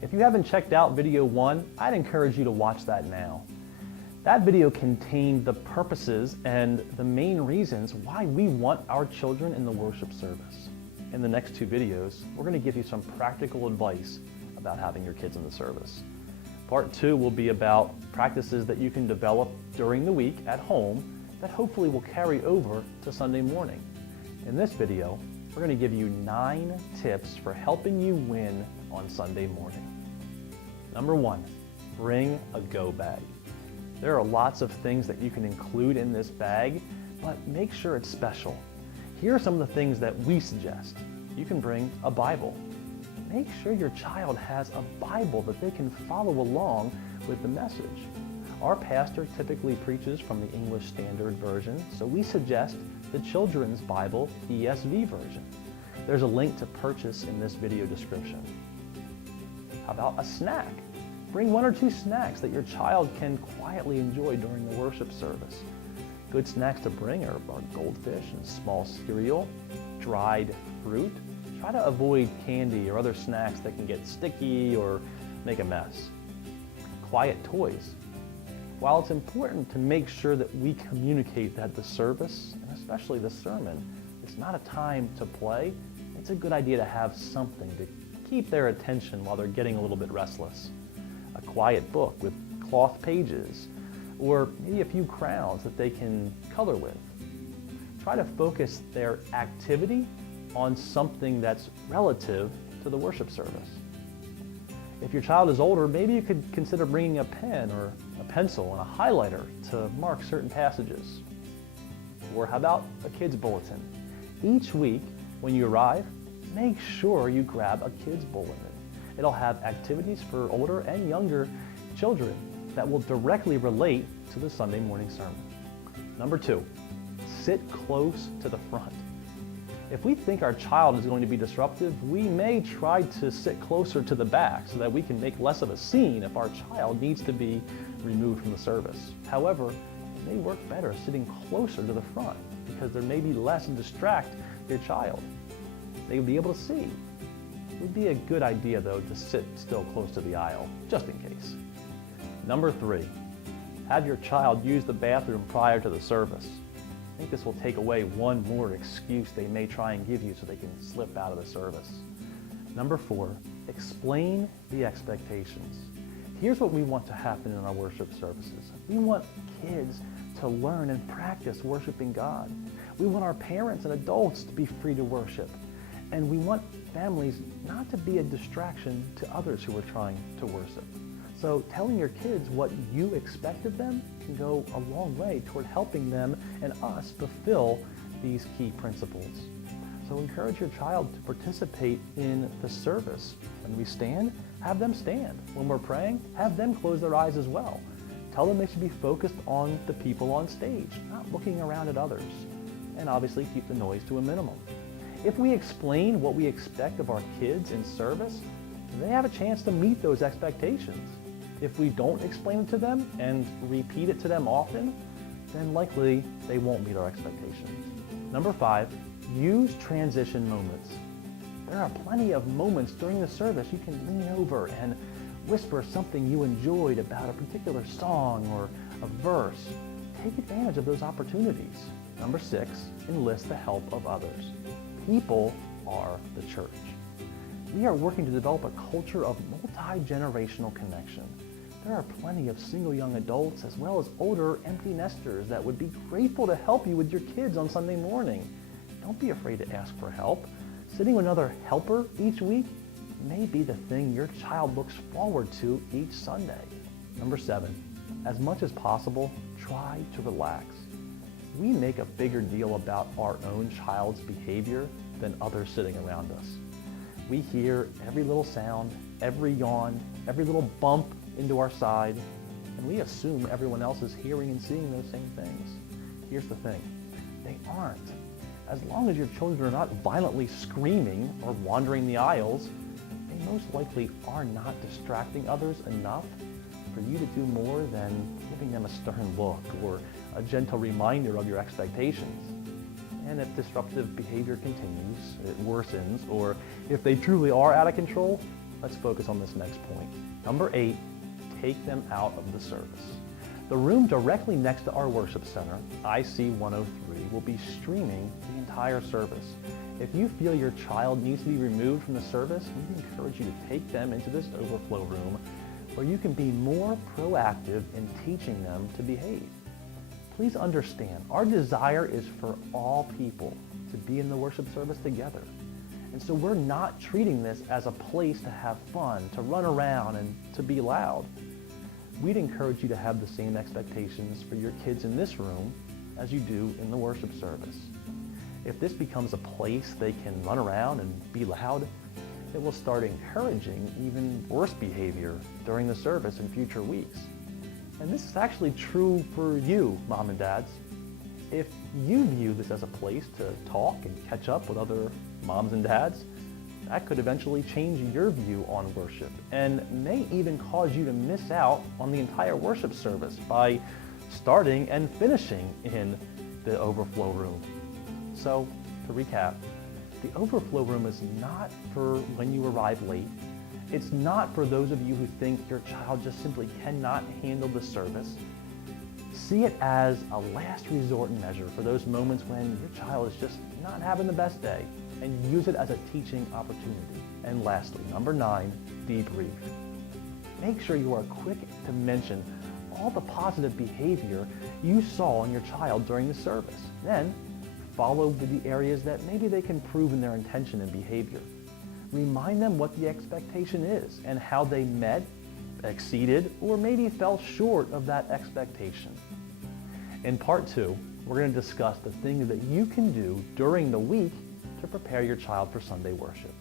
If you haven't checked out video 1, I'd encourage you to watch that now. That video contained the purposes and the main reasons why we want our children in the worship service. In the next 2 videos, we're going to give you some practical advice about having your kids in the service. Part 2 will be about practices that you can develop during the week at home that hopefully will carry over to Sunday morning. In this video, we're going to give you 9 tips for helping you win on Sunday morning. Number 1, bring a go bag. There are lots of things that you can include in this bag, but make sure it's special. Here are some of the things that we suggest. You can bring a Bible. Make sure your child has a Bible that they can follow along with the message. Our pastor typically preaches from the English Standard Version, so we suggest the Children's Bible ESV version. There's a link to purchase in this video description. How about a snack? Bring 1 or 2 snacks that your child can quietly enjoy during the worship service. Good snacks to bring are goldfish and small cereal, dried fruit. Try to avoid candy or other snacks that can get sticky or make a mess. Quiet toys. While it's important to make sure that we communicate that the service, and especially the sermon, is not a time to play, it's a good idea to have something to keep their attention while they're getting a little bit restless. A quiet book with cloth pages, or maybe a few crowns that they can color with. Try to focus their activity on something that's relative to the worship service. If your child is older, maybe you could consider bringing a pen or a pencil and a highlighter to mark certain passages. Or how about a kids bulletin? Each week when you arrive, make sure you grab a kids bulletin. It'll have activities for older and younger children that will directly relate to the Sunday morning sermon. Number 2, sit close to the front. If we think our child is going to be disruptive, we may try to sit closer to the back so that we can make less of a scene if our child needs to be removed from the service. However, it may work better sitting closer to the front because there may be less to distract your child. They will be able to see. It would be a good idea, though, to sit still close to the aisle, just in case. Number 3, have your child use the bathroom prior to the service. I think this will take away one more excuse they may try and give you so they can slip out of the service. Number 4, explain the expectations. Here's what we want to happen in our worship services. We want kids to learn and practice worshiping God. We want our parents and adults to be free to worship. And we want families not to be a distraction to others who are trying to worship. So telling your kids what you expect of them can go a long way toward helping them and us fulfill these key principles. So encourage your child to participate in the service. When we stand, have them stand. When we're praying, have them close their eyes as well. Tell them they should be focused on the people on stage, not looking around at others. And obviously keep the noise to a minimum. If we explain what we expect of our kids in service, they have a chance to meet those expectations. If we don't explain it to them and repeat it to them often, then likely they won't meet our expectations. Number 5, use transition moments. There are plenty of moments during the service you can lean over and whisper something you enjoyed about a particular song or a verse. Take advantage of those opportunities. Number 6, enlist the help of others. People are the church. We are working to develop a culture of multi-generational connection. There are plenty of single young adults as well as older empty nesters that would be grateful to help you with your kids on Sunday morning. Don't be afraid to ask for help. Sitting with another helper each week may be the thing your child looks forward to each Sunday. Number 7, as much as possible, try to relax. We make a bigger deal about our own child's behavior than others sitting around us. We hear every little sound, every yawn, every little bump into our side, and we assume everyone else is hearing and seeing those same things. Here's the thing, they aren't. As long as your children are not violently screaming or wandering the aisles, they most likely are not distracting others enough for you to do more than giving them a stern look or a gentle reminder of your expectations. And if disruptive behavior continues, it worsens, or if they truly are out of control, let's focus on this next point. Number 8, take them out of the service. The room directly next to our worship center, IC 103, will be streaming the entire service. If you feel your child needs to be removed from the service, we encourage you to take them into this overflow room where you can be more proactive in teaching them to behave. Please understand, our desire is for all people to be in the worship service together. And so we're not treating this as a place to have fun, to run around, and to be loud. We'd encourage you to have the same expectations for your kids in this room as you do in the worship service. If this becomes a place they can run around and be loud, it will start encouraging even worse behavior during the service in future weeks. And this is actually true for you, mom and dads. If you view this as a place to talk and catch up with other moms and dads, that could eventually change your view on worship and may even cause you to miss out on the entire worship service by starting and finishing in the overflow room. So, to recap, the overflow room is not for when you arrive late. It's not for those of you who think your child just simply cannot handle the service. See it as a last resort measure for those moments when your child is just not having the best day, and use it as a teaching opportunity. And lastly, number 9, debrief. Make sure you are quick to mention all the positive behavior you saw in your child during the service. Then, follow with the areas that maybe they can improve in their intention and behavior. Remind them what the expectation is and how they met, exceeded, or maybe fell short of that expectation. In part 2, we're going to discuss the things that you can do during the week to prepare your child for Sunday worship.